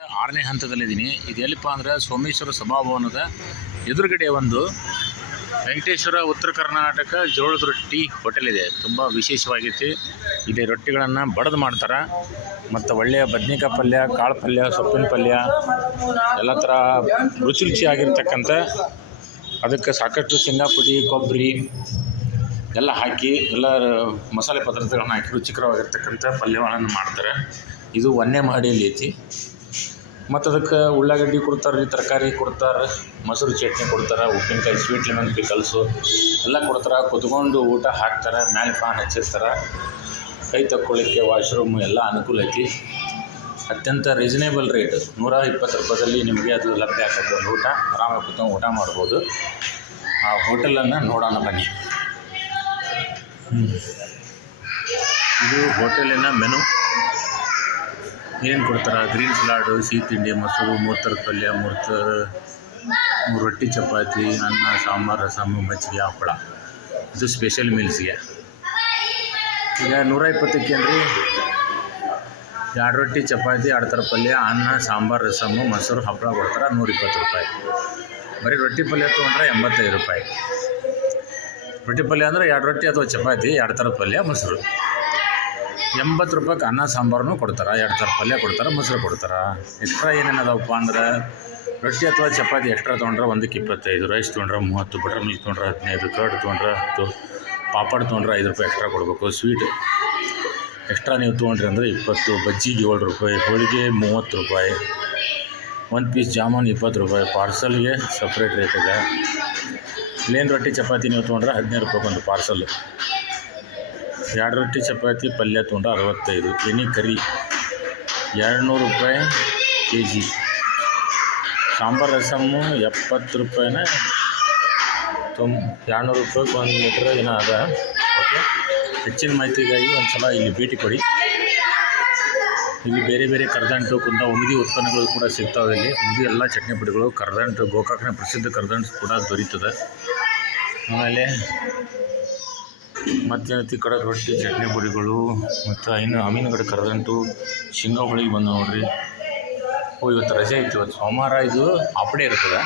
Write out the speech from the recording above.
6ನೇ ಹಂತದಲ್ಲಿದ್ದೀನಿ. ಇದು ಎಲ್ಲಿಪ್ಪ ಅಂದರೆ ಸೋಮೇಶ್ವರ ಸಭಾಭವನದ ಎದುರುಗಡೆ ಒಂದು ವೆಂಕಟೇಶ್ವರ ಉತ್ತರ ಕರ್ನಾಟಕ ಜೋಳದ ರೊಟ್ಟಿ ಹೋಟೆಲ್ ಇದೆ. ತುಂಬ ವಿಶೇಷವಾಗೈತಿ. ಇಲ್ಲಿ ರೊಟ್ಟಿಗಳನ್ನು ಬಡದು ಮಾಡ್ತಾರೆ ಮತ್ತು ಒಳ್ಳೆಯ ಬದ್ನೆಕಾಯಿ ಪಲ್ಯ, ಕಾಳು ಪಲ್ಯ, ಸೊಪ್ಪಿನ ಪಲ್ಯ ಎಲ್ಲ ಥರ ರುಚಿ ರುಚಿಯಾಗಿರ್ತಕ್ಕಂಥ, ಅದಕ್ಕೆ ಸಾಕಷ್ಟು ಶೇಂಗಾ ಪುಡಿ, ಕೊಬ್ಬರಿ ಎಲ್ಲ ಹಾಕಿ ಎಲ್ಲ ಮಸಾಲೆ ಪದಾರ್ಥಗಳನ್ನ ಹಾಕಿ ರುಚಿಕರವಾಗಿರ್ತಕ್ಕಂಥ ಪಲ್ಯಗಳನ್ನು ಮಾಡ್ತಾರೆ. ಇದು 1ನೇ ಮಹಡಿಯಲ್ಲಿ ಐತಿ. ಮತ್ತು ಅದಕ್ಕೆ ಉಳ್ಳಾಗಡ್ಡಿ ಕೊಡ್ತಾರೆ, ತರಕಾರಿ ಕೊಡ್ತಾರೆ, ಮೊಸರು ಚಟ್ನಿ ಕೊಡ್ತಾರೆ, ಉಪ್ಪಿನಕಾಯಿ, ಸ್ವೀಟ್ ಲೆಮನ್ ಪಿಕಲ್ಸು ಎಲ್ಲ ಕೊಡ್ತಾರೆ. ಕುತ್ಕೊಂಡು ಊಟ ಹಾಕ್ತಾರೆ, ಮ್ಯಾಲೆ ಫ್ಯಾನ್ ಹಚ್ಚಿರ್ತಾರೆ. ಕೈ ತಕ್ಕೊಳ್ಳಿಕ್ಕೆ ವಾಶ್ರೂಮು ಎಲ್ಲ ಅನುಕೂಲ ಐತಿ. ಅತ್ಯಂತ ರೀಸನೇಬಲ್ ರೇಟ್, 120 ರೂಪಾಯಿದಲ್ಲಿ ನಿಮಗೆ ಅದು ಲಭ್ಯ ಆಗ್ತದೆ. ಒಂದು ಊಟ ಆರಾಮಾಗಿ ಕೂತ್ಕೊಂಡು ಊಟ ಮಾಡ್ಬೋದು. ಆ ಹೋಟೆಲನ್ನು ನೋಡೋಣ ಬನ್ನಿ. ಇದು ಹೋಟೆಲಿನ ಮೆನು. ಏನು ಕೊಡ್ತಾರೆ? ಗ್ರೀನ್ ಸಲಾಡು, ಸಿಹಿ ತಿಂಡಿ, ಮೊಸರು, 3 ಥರದ ಪಲ್ಯ, 3 ರೊಟ್ಟಿ, ಚಪಾತಿ, ಅನ್ನ, ಸಾಂಬಾರು, ರಸಮ್ಮು, ಮಜ್ಜಿಗೆ, ಹಪ್ಪಳ. ಇದು ಸ್ಪೆಷಲ್ ಮೀಲ್ಸ್ಗೆ. ಈಗ 120ಕ್ಕೆ ಅಂದರೆ 2 ರೊಟ್ಟಿ, ಚಪಾತಿ, 2 ಥರ ಪಲ್ಯ, ಅನ್ನ, ಸಾಂಬಾರು, ರಸಮ್ಮು, ಮೊಸರು, ಹಪ್ಪಳ ಕೊಡ್ತಾರೆ. 120 ರೂಪಾಯಿ. ಬರೀ ರೊಟ್ಟಿ ಪಲ್ಯ ತೊಗೊಂಡ್ರೆ 85 ರೂಪಾಯಿ. ರೊಟ್ಟಿ ಪಲ್ಯ ಅಂದರೆ 2 ರೊಟ್ಟಿ ಅಥವಾ ಚಪಾತಿ, 2 ಥರದ ಪಲ್ಯ, ಮೊಸರು. 80 ರೂಪಾಯಿಗೆ ಅನ್ನ ಸಾಂಬಾರನ್ನು ಕೊಡ್ತಾರೆ, 2 ಥರ ಪಲ್ಯ ಕೊಡ್ತಾರೆ, ಮೊಸರು ಕೊಡ್ತಾರೆ. ಎಕ್ಸ್ಟ್ರಾ ಏನೇನದವಪ್ಪ ಅಂದ್ರೆ ರೊಟ್ಟಿ ಅಥವಾ ಚಪಾತಿ ಎಕ್ಸ್ಟ್ರಾ ತೊಗೊಂಡ್ರೆ 1ಕ್ಕೆ 25, ರೈಸ್ ತೊಗೊಂಡ್ರೆ 30, ಬಟರ್ ಮಿಲ್ಕ್ ತೊಗೊಂಡ್ರೆ 15, ಕರ್ಡ್ ತೊಗೊಂಡ್ರೆ 10, ಪಾಪಡ್ ತೊಗೊಂಡ್ರೆ 5 ರೂಪಾಯಿ ಎಕ್ಸ್ಟ್ರಾ ಕೊಡಬೇಕು. ಸ್ವೀಟ್ ಎಕ್ಸ್ಟ್ರಾ ನೀವು ತೊಗೊಂಡ್ರಿ ಅಂದರೆ 20, ಬಜ್ಜಿಗೆ 7 ರೂಪಾಯಿ, ಹೋಳಿಗೆ 30 ರೂಪಾಯಿ, 1 ಪೀಸ್ ಜಾಮೂನ್ 20 ರೂಪಾಯಿ. ಪಾರ್ಸಲ್ಗೆ ಸಪ್ರೇಟ್ ರೇಟ್ ಇದೆ. ಪ್ಲೇನ್ ರೊಟ್ಟಿ ಚಪಾತಿ ನೀವು ತೊಗೊಂಡ್ರೆ 15 ರೂಪಾಯಿ ಒಂದು ಪಾರ್ಸಲ್. 2 ರೊಟ್ಟಿ ಚಪಾತಿ ಪಲ್ಯ ತೊಗೊಂಡ್ರೆ 65. ಎನಿ ಕರಿ 200 ರೂಪಾಯಿ kg. ಸಾಂಬಾರು ರಸಮ್ಮು 70 ರೂಪಾಯಿನ 200 ರೂಪಾಯಿಗೆ 1 ಲೀಟ್ರ್ ಏನೋ ಅದ. ಓಕೆ, ಹೆಚ್ಚಿನ ಮಾಹಿತಿಗಾಗಿ ಒಂದು ಸಲ ಇಲ್ಲಿ ಭೇಟಿ ಕೊಡಿ. ಇಲ್ಲಿ ಬೇರೆ ಬೇರೆ ಕರದಂಟು, ಕುಂದ, ಉಮಿದಿ ಉತ್ಪನ್ನಗಳು ಕೂಡ ಸಿಗ್ತಾವೆ. ಇಲ್ಲಿ ಉಮಿದಿ ಎಲ್ಲ ಚಟ್ನಿ ಪುಡಿಗಳು, ಕರದಂಟು, ಗೋಕಾಕ್ನ ಪ್ರಸಿದ್ಧ ಕರದಂಟು ಕೂಡ ದೊರೀತದೆ. ಆಮೇಲೆ ಮತ್ತು ಕಡಕ್ ರೊಟ್ಟಿ, ಚಟ್ನಿ ಪುಡಿಗಳು, ಮತ್ತು ಇನ್ನು ಅಮೀನುಗಡೆ ಕರದಂಟು, ಶೇಂಗಾ ಹೋಳಿಗೆ ಬಂದು ನೋಡಿರಿ. ಇವತ್ತು ರಜೆ ಇತ್ತು, ಇವತ್ತು ಸೋಮವಾರ. ಇದು ಆಫ್ ಡೇ ಇರ್ತದೆ.